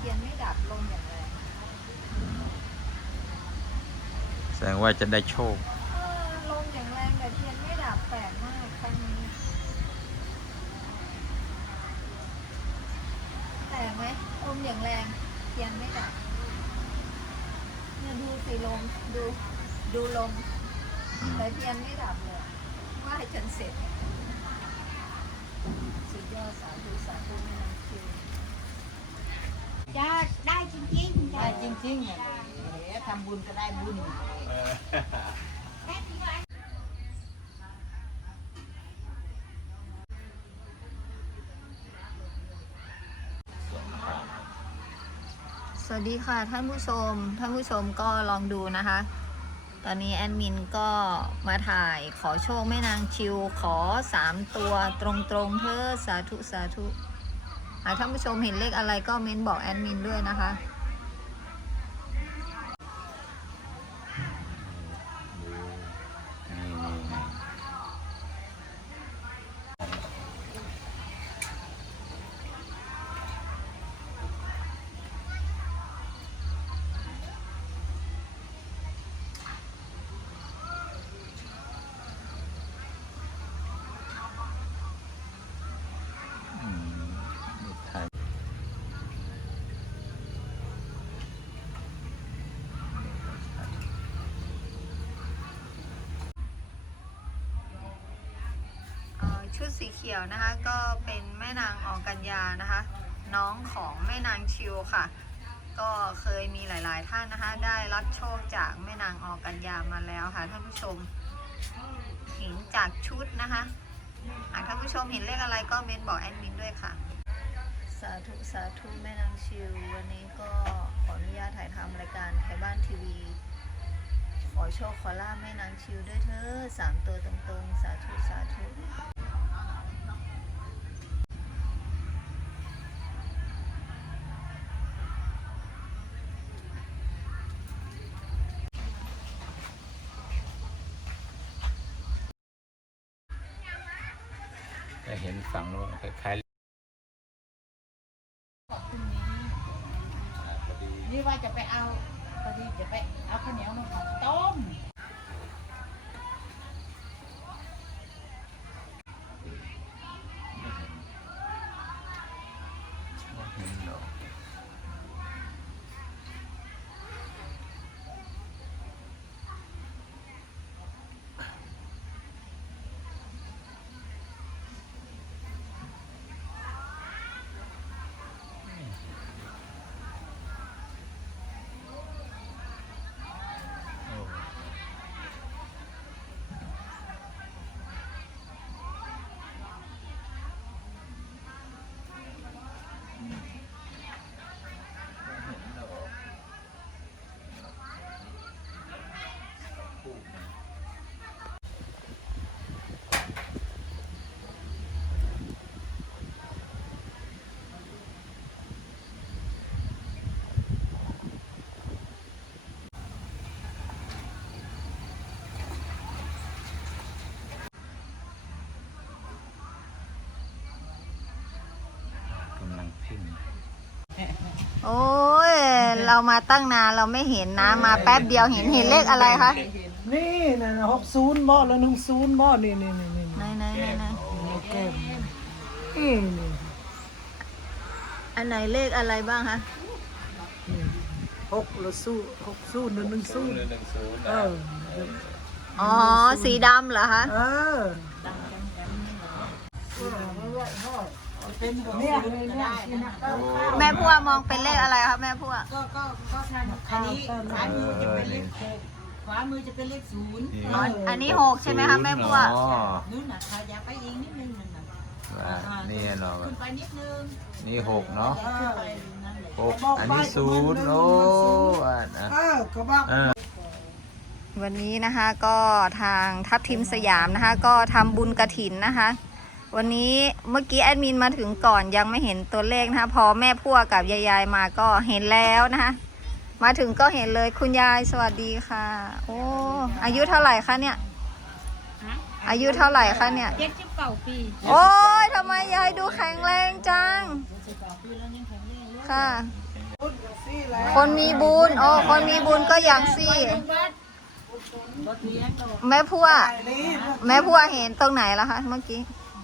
ทียนไม่ดับลมอย่างแรงแสดงว่าจะได้โชค เออลมอย่างแรงแต่เทียนไม่ดับแปลกมากครั้งนี้แปลกไหมลมอย่างแรงเทียนไม่ดับเนี่ยดูสิลมดูดูลมอืมแต่เทียนไม่ดับเลยว่าให้จนเสร็จสุดยอดสาธุสาธุไม่นำคิว จ้าได้จริงๆได้จริงๆเนี่ยแหมทำบุญก็ได้บุญสวัสดีค่ะท่านผู้ชม ท่านผู้ชมก็ลองดูนะคะ ตอนนี้แอดมินก็มาถ่ายขอโชคแม่นางชิวขอสามตัวตรงๆเธอสาธุสาธุ หากท่านผู้ชมเห็นเลขอะไรก็เม้นบอกแอดมินด้วยนะคะ นี่นี่นี่ อืมนี่ถ่าย เอ่อ ชุดสีเขียวนะคะก็เป็นแม่นางออกัญญานะคะ น้องของแม่นางชิวค่ะ ก็เคยมีหลาย ๆ ท่านนะคะ ได้รับโชคจากแม่นางออกัญญามาแล้วค่ะท่านผู้ชมเห็นจากชุดนะคะหากท่านผู้ชมเห็นเลขอะไรก็เมนบอกแอดมินด้วยค่ะ สาธุสาธุแม่นางชิว วันนี้ก็ขออนุญาตถ่ายทำรายการไทยบ้านทีวีขอโชคขอลาบแม่นางชิวด้วยเธอสามตัวตรงๆ สาธุ สาธุ ก็เห็นฝั่งโน้นคล้ายๆ นี่ว่าจะไปเอาพอดีจะไปเอาข้าวเหนียวมาขอต้ม โอ้ย เรามาตั้งนานเราไม่เห็นนะ มาแป๊บเดียวเห็นเห็นเลขอะไรคะ นี่นะหกศูนย์บ่แล้วหนึ่งศูนย์บ่นี่นี่นี่นี่ไหนไหนไหนไหนแก้มนี่นี่อันไหนเลขอะไรบ้างคะนี่หกแล้วสู้หกศูนย์หนึ่งหนึ่งศูนย์หนึ่งศูนย์เอออ๋อ สีดำเหรอคะ เออ เป็นของเนี่ยบุญเลยก็เนี่ยได้ที่นะนะแม่พัวมองเป็นเลขอะไรคะแม่พัวก็ก็ก็ทำอันนี้ขวามือจะเป็นเลขหกขวามือจะเป็นเลขศูนย์อ๋ออันนี้หกใช่ไหมคะแม่พัวอ๋อนู่นน่ะขยับไปอีกนิดนึงนั่นน่ะว่านี่เนาะขึ้นไปนิดนึงนี่หกเนาะขึ้นไปนั่นแหละหกอันนี้ศูนย์โอ้อะนะเออก็บอกเออวันนี้นะคะก็ทางทัพทีมสยามนะคะ ก็ทำบุญกระถินนะคะ วันนี้เมื่อกี้แอดมินมาถึงก่อนยังไม่เห็นตัวเลขนะคะ พอแม่พัวกับยายๆมาก็เห็นแล้วนะคะ มาถึงก็เห็นเลยคุณยายสวัสดีค่ะ โอ้อายุเท่าไหร่คะเนี่ย อายุเท่าไหร่คะเนี่ยเจ็ดสิบเก้าปี โอ้ยทำไมยายดูแข็งแรงจังสิบกว่าปีแล้วยังแข็งแรงเลยค่ะซี่แล้วคนมีบุญโอ้คนมีบุญก็อย่างสิรถเลี้ยงดอกแม่พัวนี่แม่พัวเห็นตรงไหนแล้วคะเมื่อกี้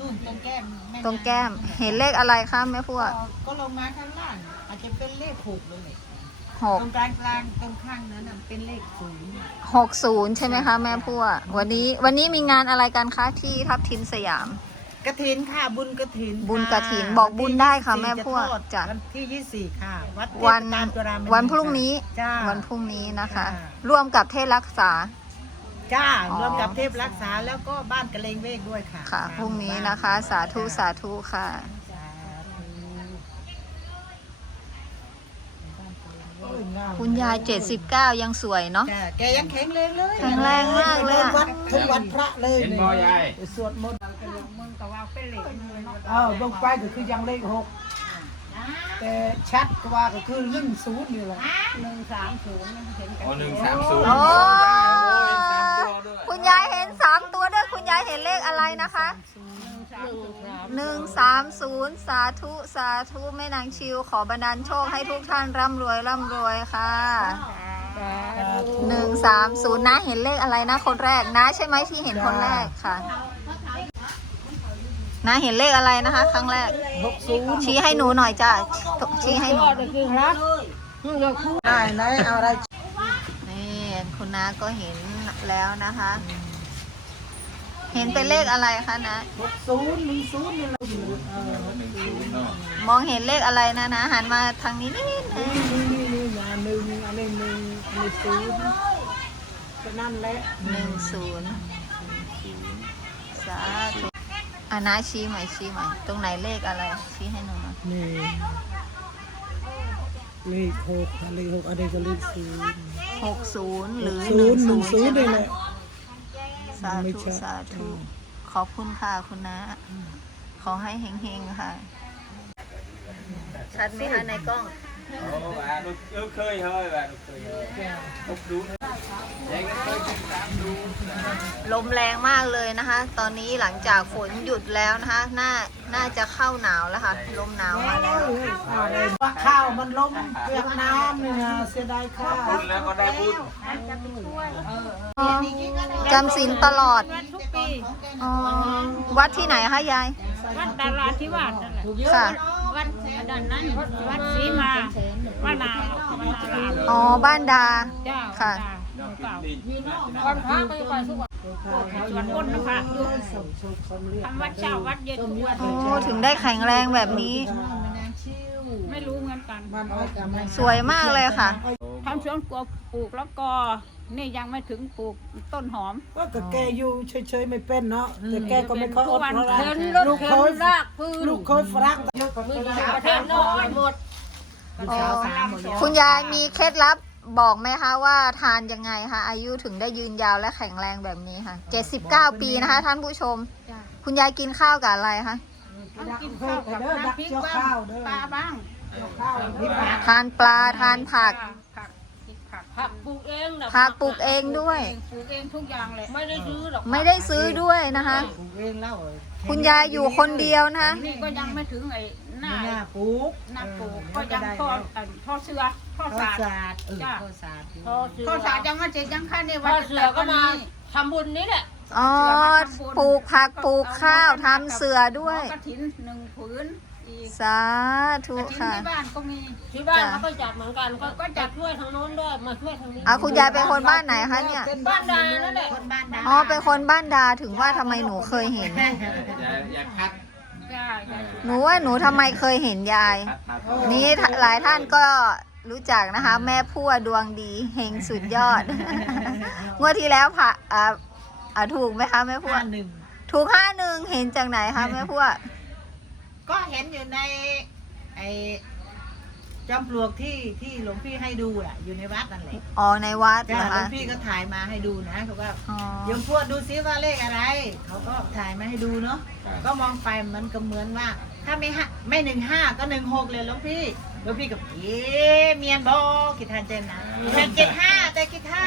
นู่นตรงแก้มแม่ตรงแก้ม เห็นเลขอะไรคะแม่พัวก็ก็ลงมาข้างล่าง อาจจะเป็นเลขหกเลยแหละหตกรงกลางกลางๆตรงข้างนั้นน่ะเป็นเลขศูนย์หกศูนย์ใช่ไหมคะแม่พัววันนี้วันนี้มีงานอะไรกันคะที่ทับทิมสยาม กระถินค่ะบุญกระถินบุญกฐินบอกบุญได้ค่ะแม่พวกจ้ะจ้ะวันที่ยี่สี่ค่ะ วัดเทพวันตามจุฬามณีวันพรุ่งนี้ จ้า วันพรุ่งนี้นะคะจ้าร่วมกับเทศรักษา จ้าอ๋อรวมกับเทพรักษาแล้วก็บ้านกระเลงเวกด้วยค่ะค่ะพรุ่งนี้นะคะ สาธุสาธุค่ะสาธุคุณยาย79ยังสวยเนาะจ้าแกยังแข็งแรงเลยแข็งแรงมากเลยอะ วัดทุกวันพระเลยเห็นนี่บ่ยายไปสวดมนต์มึงก็ว่าเป็นเหล็กเออเบงไปก็คือยังเลขหกแต่ชัดก็ว่าก็คือหนึ่งศูนย์นี่แหละ หนึ่งสามศูนย์เห็นกันโอ้หนึ่งสามศูนย์โอ้สามตัวด้ว ยคุณยายเห็น3ตัวด้วยคุณยายเห็นเลขอะไรนะคะหนึ่งสามศูนย์130สาธุสาธุแม่นางชิวขอบันดาลโชคให้ทุกท่านร่ำรวยร่ำรวยค่ะหนึ่งสามศูนย์นะเห็นเลขอะไรนะคนแรกนะใช่ไหมที่เห็นคนแรกค่ะนะเห็นเลขอะไรนะคะ ครั้งแรกหกศูนย์ชี้ให้หนูหน่อยจ้ะชี้ให้หนูได้ไหนเอาอะไรนี่คุณน้าก็เห็นแล้วนะคะ เห็นเป็นเลขอะไรคะนะหกศูนย์หนึ่งศูนย์นี่แหละเออหนึ่งศูนย์เนาะมองเห็นเลขอะไรนะนะหันมาทางนี้นิดนึงนี่นี่นี่นี่อย่าหนึ่งอันนี้หนึ่งอันนี้ศูนย์ก็นั่นแหละหนึ่งศูนย์สาธุอะนะชี้ใหม่ชี้ใหม่ตรงไหนเลขอะไรชี้ให้หนูหน่อยนี่เลขหกเลขหกอันนี้ก็เลขศูนย์หกศูนย์หรือศูหนึ่นงย์หศูนึ่งนย์ศูนใช่ย์ไหมนี่แหละ สาไม่ธุใช่สาธุขอบคุณค่ะคุณนะ ขอให้เฮงๆค่ะ ชัดไหมคะในกล้องโอ้ว่าลูกลูกเคยเฮ้ยว่า ลูกเคยเฮ้ยลูกดูยายก็เคยกินสามดูลมแรงมากเลยนะคะ ตอนนี้หลังจากฝนหยุดแล้วนะคะ น่า น่าจะเข้าหนาวแล้วค่ะ ลมหนาวมาแล้วว่าข้าวมันล้มเปียกน้ำนี่นะเสียดายข้าวบุญแล้วก็ได้บุญจำศีลตลอดทุกปีอ๋อวัดที่ไหนคะยาย วัดดาราธิวาสนั่นแหละค่ะวัดดันนั้นวัดศรีมาวัดนาวัดนารามอ๋อบ้านดาเจ้าค่ะยอมกินดิน วันพระก็ไปทุกวันสวนบนนะพระทำวัดเช้าวัดเย็นทุกวันโอ้ถึงได้แข็งแรงแบบนี้ ไม่รู้เหมือนกัน สวยมากเลยค่ะทำสวนกลัวปลูกแล้วก็นี่ยังไม่ถึงปลูกต้นหอมว่าก็แกอยู่เฉยๆไม่เป็นเนาะแต่แกก็ไม่ค่อยอดเพราะว่าเข็นรลูกเข็เขานรากพื้นลูกเขาฝรั่งเยอะกว่าประเทศนอกหมดคุณยายมีเคล็ดลับ บอกไหมคะว่าทานยังไงคะอายุถึงได้ยืนยาวและแข็งแรงแบบนี้ค่ะ79ปีนะคะ ท่านผู้ชมคุณยายกินข้าวกับอะไรคะกินข้าวกับน้ำพริกบ้างปลาบ้างข้าวนี่ปลาทานปลาทานผัก ผักผักผักปลูกเองนะผักปลูกเองด้วยปลูกเองทุกอย่างเลยไม่ได้ซื้อหรอกไม่ได้ซื้อด้วยนะคะ ปลูกเองแล้วคุณยายอยู่คนเดียวนะคะ นี่ก็ยังไม่ถึงไอ้ หน้าหน้าปลูกหน้าปลูกก็ยังทอเอ่อทอเสือทอข้าวสาดสารเออจ้ะ ข้าวสารทอสาดยังไม่เสร็จยังค่าเนี่ยวันเสือก็มาทำบุญนี่แหละอ๋อปลูกผักปลูกข้าวทำเสือด้วย กระถินหนึ่งผืนอีกสาธุกระถินค่ะ ที่บ้านก็มี ที่บ้านจ้ะเขาก็จัดเหมือนกันก็ก็จัดช่วยทางโน้นด้วยมาช่วยทางนี้ อะคุณยายเป็นคนบ้านไหนคะเนี่ย บ้านดานั่นแหละ คนบ้านดาอ๋อเป็นคนบ้านดาถึงว่าทำไมหนูเคยเห็น อย่าอย่าคัด จ้าจ้าหนูว่าหนูทำไมเคยเห็นยายคัดคัดนี่หลายท่านก็รู้จักนะคะ แม่พัวดวงดีเฮงสุดยอด งวดที่แล้วผ่าอ่าอ่าถูกไหมคะแม่พัว ห้าหนึ่งถูกห้าหนึ่งเห็นจากไหนคะแม่พัว ก็เห็นอยู่ในไอ้ จอมปลวกที่ที่หลวงพี่ให้ดูอะ อยู่ในวัดนั่นแหละอ๋อในวัดเหรจ้าอหลวคะงพี่ก็ถ่ายมาให้ดูนะเขาว่าอ๋อโยมพวดดูซิว่าเลขอะไร เขาก็ถ่ายมาให้ดูเนาะก็มองไปมันก็เหมือนว่า ถ้าไม่ห้าไม่หนึ่งห้าก็หนึ่งหกเลยหลวงพี่หลวงพี่กับเอ๊ะเมียนบอกกิทานเจนนะเป็นเจ็ดห้าแต่กิท่า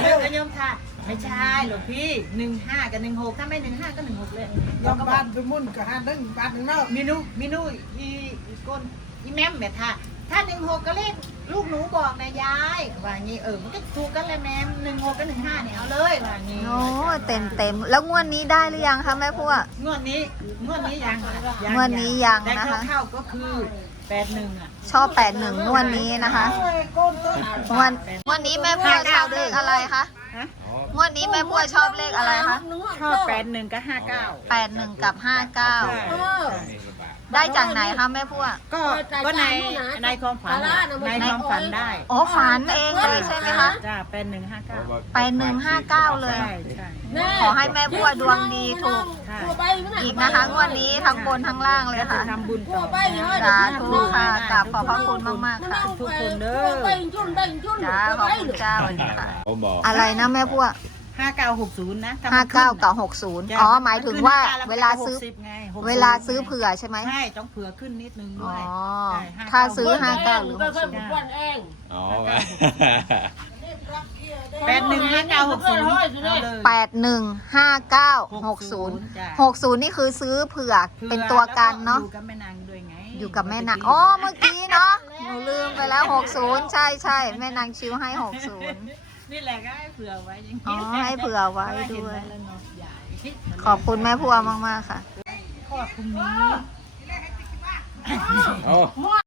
เรื่องโยมท่าไม่ใช่หลวงพี่หนึ่งห้ากับหนึ่งหกถ้าไม่หนึ่งห้าก็หนึ่งหกเลยยอมบ้านไปมุ่นกับห้านึงบ้านหนึ่งเนาะมินูมินูอีอีก้นอีแม่มแบบท่า ถ้าหนึ่งหกก็เลขลูกหนูบอกนะยายว่างี้เออมันก็ถูกกันเลยแม่หนึ่งหกกับหนึ่งห้าเนี่ยเอาเลยว่างี้โอ้เต็มเต็มๆแล้วงวดนี้ได้หรือยังคะแม่พวก งวดนี้งวดนี้ยังงวดนี้ยังแต่นะคะ เข้าๆก็คือแปดหนึ่งอะชอบแปดหนึ่งงวดนี้นะคะงวดงวดนี้แม่พวกชอบเลขอะไรคะฮะงวดนี้แม่พวกชอบเลขอะไรคะชอบแปดหนึ่งกับห้าเก้าแปดหนึ่งกับห้าเก้าเออ ได้จากไหนคะแม่พวกก็ก็ในในความฝันน่ะในความฝันได้อ๋อฝันเองเลยใช่ไหมคะจ้าแปดหนึ่งห้าเก้าแปดหนึ่งห้าเก้าเลยใช่ใช่ขอให้แม่บัวดวงดีถูกอีกนะคะงวดนี้ทั้งบนทั้งล่างเลยจะค่ะทำบุญต่อสาธุค่ะกราบขอบพระคุณมากๆค่ะทุกคนเด้อจ้าขอบคุณเจ้าสวัสดีค่ะผมบอกอะไรนะแม่พวก ห้าเก้าหกศูนย์นะถ้ห้ามันขึ้นเก้าน่ะ กับหกศูนย์จ้ะอ๋อหมายถึงว่า มันขึ้นเวลาซื้อ 60ไง60เวลาซื้อเผื่อใช่ไหมใช่ต้องเผื่อขึ้นนิดนึงอ๋ด้อวย ใช่ถ้าซื้อห้าห้าเก้าเก้าหหรืรืออหหกกศูศูนย์นย์วันเองอ๋อ แปดหนึ่งห้าเก้าหกศูนย์เอาเลยแปดหนึ่งห้าเก้าหกศูนย์จ้ะหกศูนย์นี่คือซื้อเผื่อเป็นตัวกันเนาะอยู่กับแม่นางด้วยไงอยู่กับแม่นางอ๋อเมื่อกี้เนาะหนูลืมไปแล้วหกศูนย์ใช่ใช่แม่นางชิวให้หกศูนย์ นี่แหละก็ให้เผื่อไว้อย่างอ๋อนี้ให้เผื่อไว้ด้วยเห็นไหมล่ะเนาะใหญ่ขอบคุณแม่พัวมาก ๆ ค่ะ ขอบคุณนี้โอ้